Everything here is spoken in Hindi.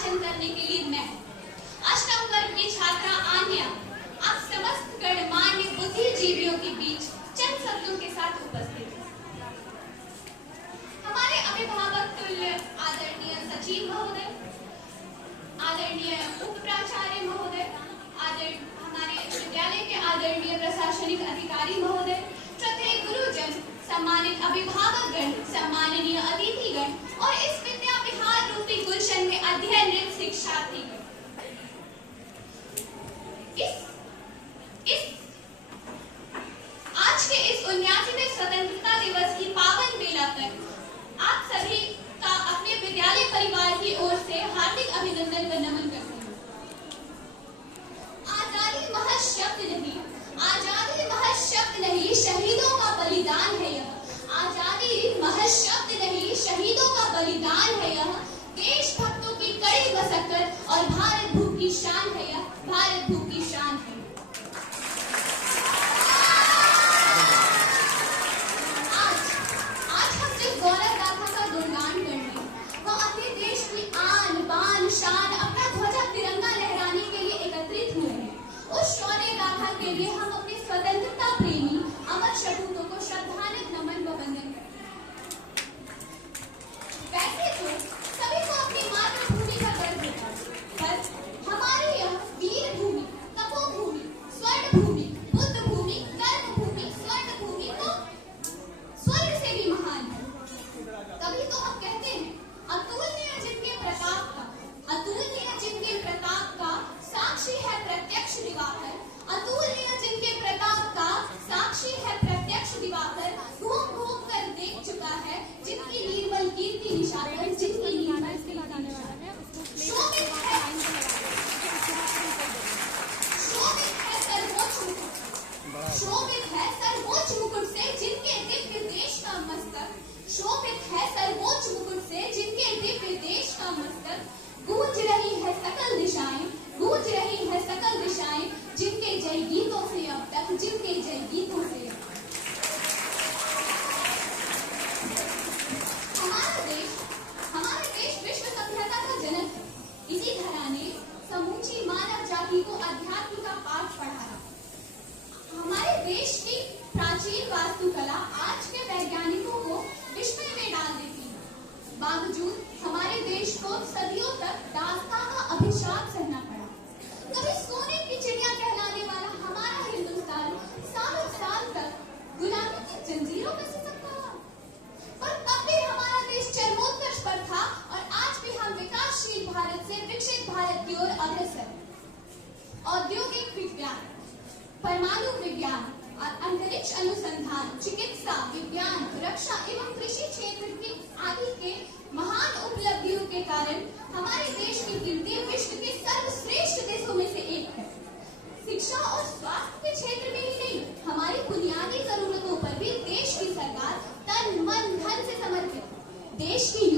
भाषण करने के लिए मैं अष्टम वर्ग की छात्रा आन्या आप समस्त गणमान्य बुद्धिजीवियों के बीच चंद शब्दों के साथ उपस्थित है। हमारे अभिभावक तुल्य आदरणीय सचिव महोदय, आदरणीय उप प्राचार्य महोदय, हमारे विद्यालय के आदरणीय प्रशासनिक अधिकारी महोदय, श्रद्धेय गुरुजन, सम्मानित अभिभावकगण, सम्माननीय अतिथिगण और इस विद्या विहार रूपी गुलशन में अध्ययनरत शिक्षार्थीगण। आज के इस 79वें स्वतंत्रता दिवस की पावन बेला पर आप सभी का अपने विद्यालय परिवार की ओर से हार्दिक अभिनंदन व नमन करते हैं। आजादी महज शब्द नहीं, आजादी महज शब्द नहीं, शहीदों का बलिदान है यह। आजादी महज शब्द नहीं, शहीदों का बलिदान है यह। देशभक्तों की कड़ी मशक्कत और भारत भूख की शान है यह, भारत भूख की शान है। आज हम जिस गौरव गाथा का गुणगान करने, वो अपने देश की आन बान शान, अपना ध्वजा तिरंगा लहराने के लिए एकत्रित हुए हैं। उस शौर्य गाथा के लिए हम अपने स्वतंत्रता प्रेमी अमर शहीदों को श्रद्धांजलि नमन व वंदन करते हैं। वैसे तो सभी को अपनी मातृभूमि का गर्व होता है, पर हमारी यह वीर भूमि, तपोभूमि, स्वर्ण भूमि, बुद्ध भूमि, कर्म भूमि, स्वर्ण भूमि तो स्वर्ग से भी महान है। तभी तो हम कहते हैं अतुलनीय जिनके प्रताप का, अतुलनीय जिनके प्रताप का साक्षी है प्रत्यक्ष दिवाकर, अतुलनीय जिनके प्रताप का साक्षी है प्रत्यक्ष दिवाकर। घूम घूम कर देख चुका है जिनकी निर्मल कीर्ति निशाकर, जिनकी निर्मल कीर्ति निशाकर। शोभित है सर्वोच्च मुकुट से जिनके दिव्य देश का मस्तक, शोभित है सर्वोच्च मुकुट से जिनके दिव्य देश का मस्तक। गूंज रही है सकल दिशाएं, गूंज रही है सकल दिशाएं, जिनके जय गीतों से अब तक, जिनके जय गीतों से अब तक। हमारा देश विश्व सभ्यता का जनक है। इसी धरा ने समूची मानव जाति को अध्यात्म का पाठ पढ़ाया। हमारे देश की प्राचीन वास्तुकला आज के वैज्ञानिकों को विस्मय में डाल देती है। बावजूद हमारे देश को सदियों तक दास्तां का अभिशाप सहना पड़ा। कभी सोने की चिड़िया कहलाने वाला हमारा हिंदुस्तान साल तक गुलामी की जंजीरों में सिसकता रहा, पर तब भी हमारा देश चरमोत्कर्ष पर था और आज भी हम विकासशील भारत से विकसित भारत की ओर अग्रसर हैं। औद्योगिक विज्ञान, परमाणु विज्ञान और अंतरिक्ष अनुसंधान, चिकित्सा विज्ञान, रक्षा एवं कृषि क्षेत्र की आदि के महान उपलब्धियों के कारण हमारे देश की गिनती विश्व के सर्वश्रेष्ठ देशों में से एक है। शिक्षा और स्वास्थ्य के क्षेत्र में ही नहीं, हमारी बुनियादी जरूरतों पर भी देश की सरकार तन मन धन से समर्पित है। देश की